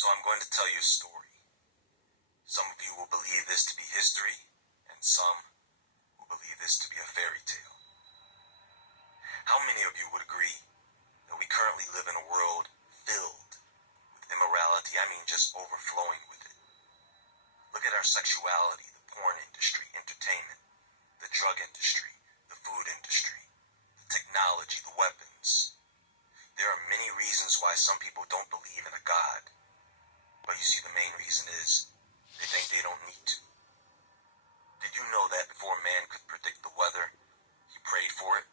So I'm going to tell you a story. Some of you will believe this to be history, and some will believe this to be a fairy tale. How many of you would agree that we currently live in a world filled with immorality? I mean, just overflowing with it. Look at our sexuality, the porn industry, entertainment, the drug industry, the food industry, the technology, the weapons. There are many reasons why some people don't believe in a God. But you see, the main reason is they think they don't need to. Did you know that before man could predict the weather, he prayed for it?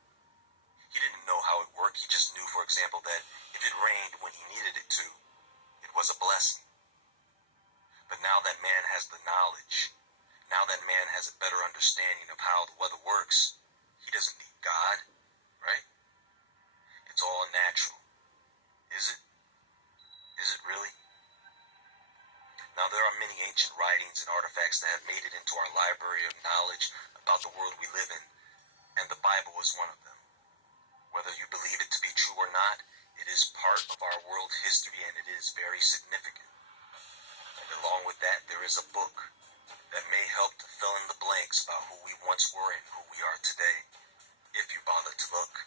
He didn't know how it worked. He just knew, for example, that if it rained when he needed it to, it was a blessing. But now that man has the knowledge, now that man has a better understanding of how the weather works, he doesn't need God, right? It's all natural. Is it? Is it really? Now, there are many ancient writings and artifacts that have made it into our library of knowledge about the world we live in, and the Bible is one of them. Whether you believe it to be true or not, it is part of our world history, and it is very significant. And along with that, there is a book that may help to fill in the blanks about who we once were and who we are today, if you bother to look.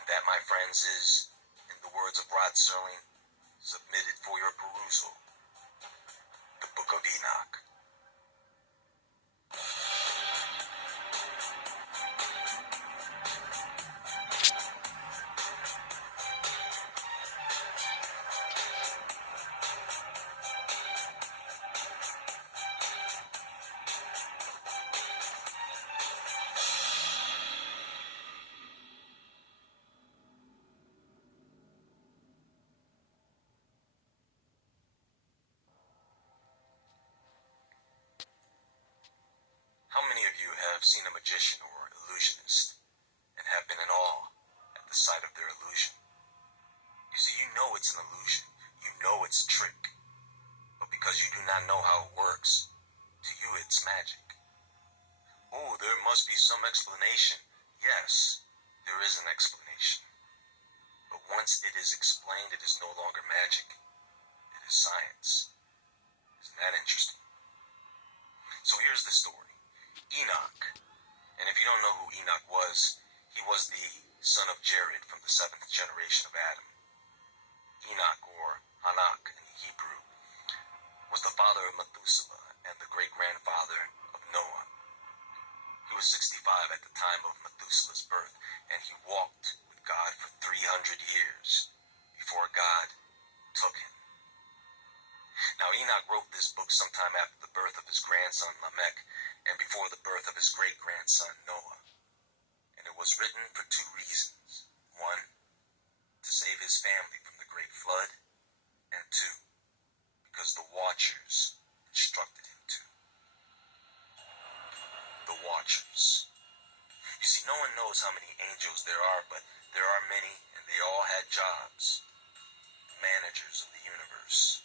And that, my friends, is, in the words of Rod Serling, submitted for your perusal. The Book of Enoch. How many of you have seen a magician or illusionist and have been in awe at the sight of their illusion? You see, you know it's an illusion. You know it's a trick. But because you do not know how it works, to you it's magic. Oh, there must be some explanation. Yes, there is an explanation. But once it is explained, it is no longer magic. It is science. Isn't that interesting? So here's the story. Enoch. And if you don't know who Enoch was, he was the son of Jared from the 7th generation of Adam. Enoch, or Enoch in Hebrew, was the father of Methuselah and the great-grandfather of Noah. He was 65 at the time of Methuselah's birth, and he walked with God for 300 years before God took him. Now, Enoch wrote this book sometime after the birth of his grandson Lamech and before the birth of his great-grandson Noah. And it was written for two reasons. One, to save his family from the great flood, and two, because the Watchers instructed him to. The Watchers. You see, no one knows how many angels there are, but there are many, and they all had jobs. Managers of the universe.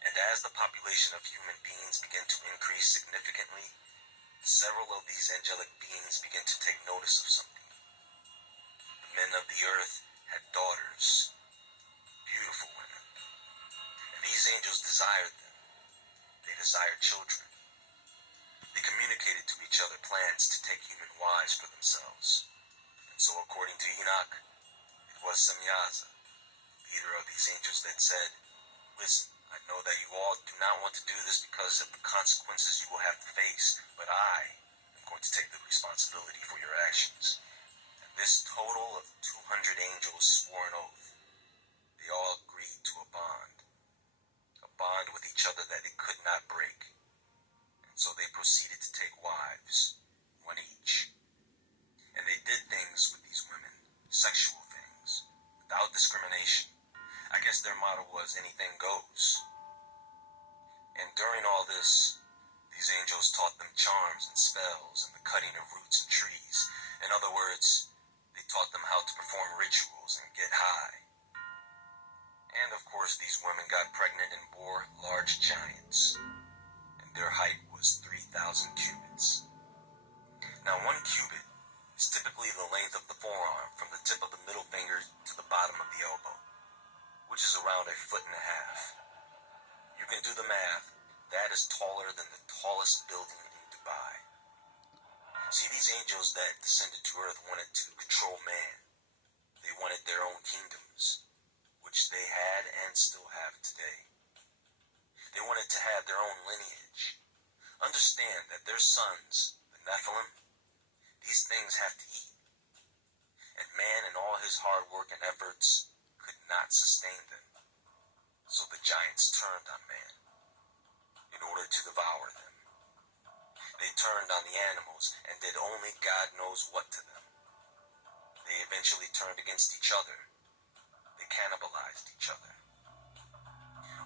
And as the population of human beings began to increase significantly, several of these angelic beings began to take notice of something. The men of the earth had daughters, beautiful women, and these angels desired them. They desired children. They communicated to each other plans to take human wives for themselves. And so according to Enoch, it was Semyaza, leader of these angels, that said, "Listen, I know that you all do not want to do this because of the consequences you will have to face, but I am going to take the responsibility for your actions." And this total of 200 angels swore an oath. They all agreed to a bond with each other that it could not break. And so they proceeded to take wives, one each. And they did things with these women, sexual things, without discrimination. I guess their motto was anything goes. And during all this, these angels taught them charms and spells and the cutting of roots and trees. In other words, they taught them how to perform rituals and get high. And of course, these women got pregnant and bore large giants. And their height was 3,000 cubits. Now, 1 cubit is typically the length of the forearm from the tip of the middle finger to the bottom of the elbow, which is around 1.5 feet. as taller than the tallest building in Dubai. See, these angels that descended to earth wanted to control man. They wanted their own kingdoms, which they had and still have today. They wanted to have their own lineage. Understand that their sons, the Nephilim, these things have to eat. And man and all his hard work and efforts could not sustain them. So the giants turned on man in order to devour them. They turned on the animals and did only God knows what to them. They eventually turned against each other. They cannibalized each other.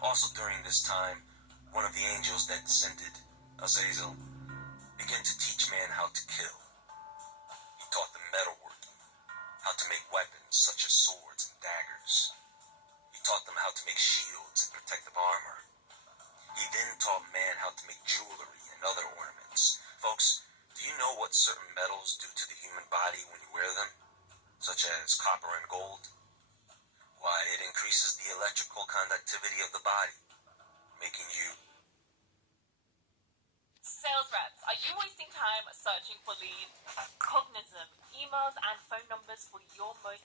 Also during this time, one of the angels that descended, Azazel, began to teach man how to kill. He taught them metalworking, how to make weapons such as swords and daggers. He taught them how to make shields and protective armor. He then taught man how to make jewelry and other ornaments. Folks, do you know what certain metals do to the human body when you wear them, such as copper and gold? Why, it increases the electrical conductivity of the body, making you... Sales reps, are you wasting time searching for leads? Cognizant emails and phone numbers for your most...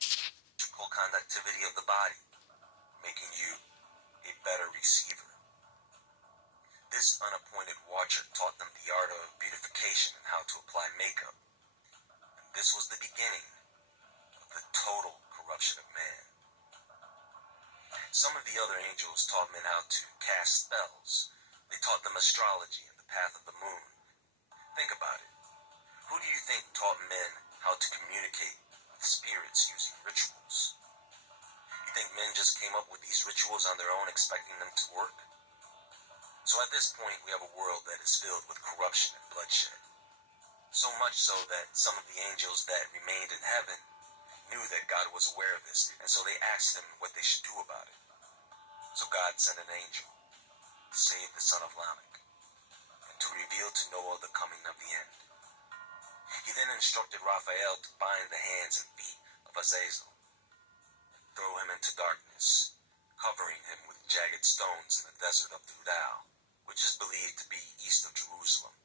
electrical conductivity of the body, making you a better receiver. This unappointed watcher taught them the art of beautification and how to apply makeup. And this was the beginning of the total corruption of man. Some of the other angels taught men how to cast spells. They taught them astrology and the path of the moon. Think about it. Who do you think taught men how to communicate with spirits using rituals? You think men just came up with these rituals on their own, expecting them to work? So at this point, we have a world that is filled with corruption and bloodshed. So much so that some of the angels that remained in heaven knew that God was aware of this, and so they asked him what they should do about it. So God sent an angel to save the son of Lamech and to reveal to Noah the coming of the end. He then instructed Raphael to bind the hands and feet of Azazel and throw him into darkness, covering him with jagged stones in the desert of Dudal, which is believed to be east of Jerusalem,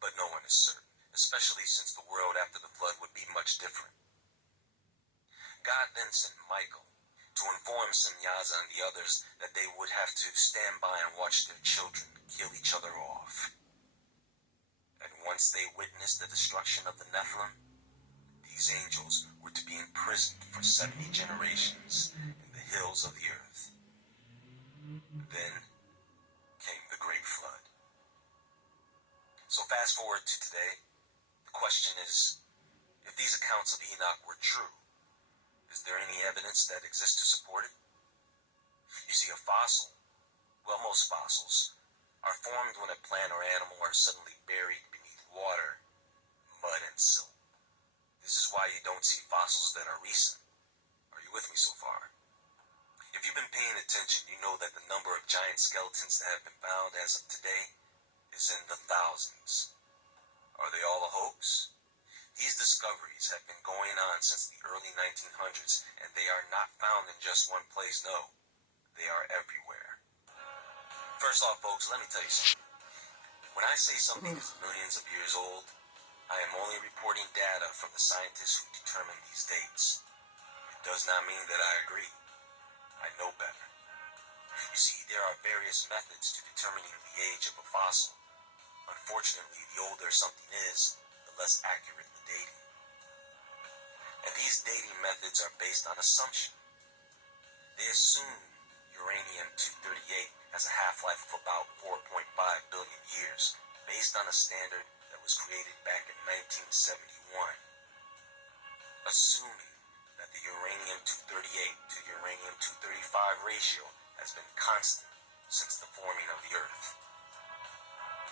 but no one is certain, especially since the world after the flood would be much different. God then sent Michael to inform Semyaza and the others that they would have to stand by and watch their children kill each other off. And once they witnessed the destruction of the Nephilim, these angels were to be imprisoned for 70 generations in the hills of the earth. Then came the Great Flood. So fast forward to today, the question is, if these accounts of Enoch were true, is there any evidence that exists to support it? You see, a fossil, well, most fossils, are formed when a plant or animal are suddenly buried beneath water, mud, and silt. This is why you don't see fossils that are recent. Are you with me so far? If you've been paying attention, you know that the number of giant skeletons that have been found as of today is in the thousands. Are they all a hoax? These discoveries have been going on since the early 1900s, and they are not found in just one place, no. They are everywhere. First off, folks, let me tell you something. When I say something is millions of years old, I am only reporting data from the scientists who determine these dates. It does not mean that I agree. I know better. You see, there are various methods to determining the age of a fossil. Unfortunately, the older something is, the less accurate the dating. And these dating methods are based on assumption. They assume uranium-238 has a half-life of about 4.5 billion years, based on a standard that was created back in 1971. Assuming that the uranium-238 to uranium-235 ratio has been constant since the forming of the Earth.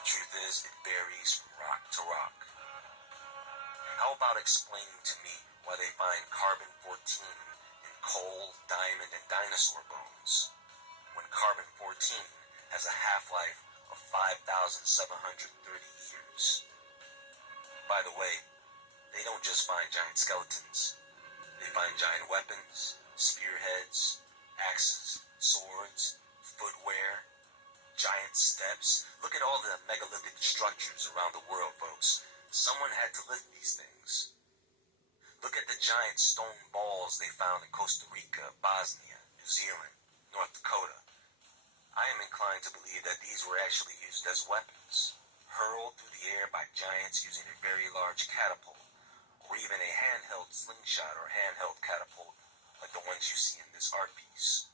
The truth is, it varies from rock to rock. How about explaining to me why they find carbon-14 in coal, diamond, and dinosaur bones, when carbon-14 has a half-life of 5,730 years? By the way, they don't just find giant skeletons. They find giant weapons, spearheads, axes, swords, footwear, giant steps. Look at all the megalithic structures around the world, folks. Someone had to lift these things. Look at the giant stone balls they found in Costa Rica, Bosnia, New Zealand, North Dakota. I am inclined to believe that these were actually used as weapons, hurled through the air by giants using a very large catapult, or even a handheld slingshot or handheld catapult like the ones you see in this art piece.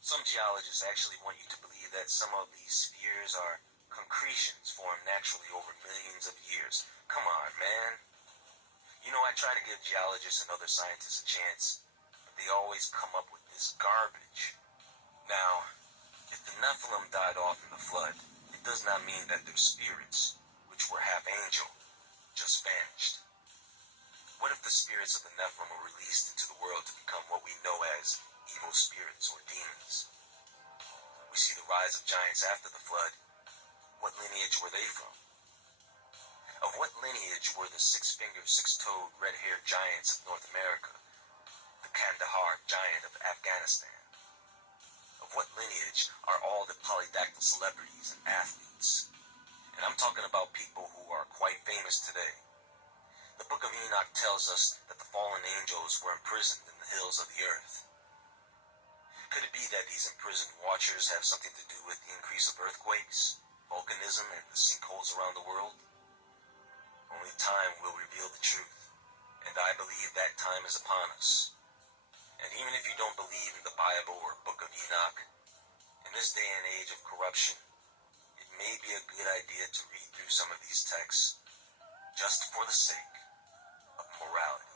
Some geologists actually want you to believe that some of these spheres are concretions formed naturally over millions of years. Come on, man. You know, I try to give geologists and other scientists a chance, but they always come up with this garbage. Now, if the Nephilim died off in the flood, it does not mean that their spirits, which were half angel, just vanished. What if the spirits of the Nephilim were released into the world to become what we know as evil spirits or demons? We see the rise of giants after the flood. What lineage were they from? Of what lineage were the six-fingered, six-toed, red-haired giants of North America, the Kandahar giant of Afghanistan? Of what lineage are all the polydactyl celebrities and athletes? And I'm talking about people who are quite famous today. The book of Enoch tells us that the fallen angels were imprisoned in the hills of the earth. Could it be that these imprisoned watchers have something to do with the increase of earthquakes, volcanism, and the sinkholes around the world? Only time will reveal the truth, and I believe that time is upon us. And even if you don't believe in the Bible or Book of Enoch, in this day and age of corruption, it may be a good idea to read through some of these texts just for the sake of morality.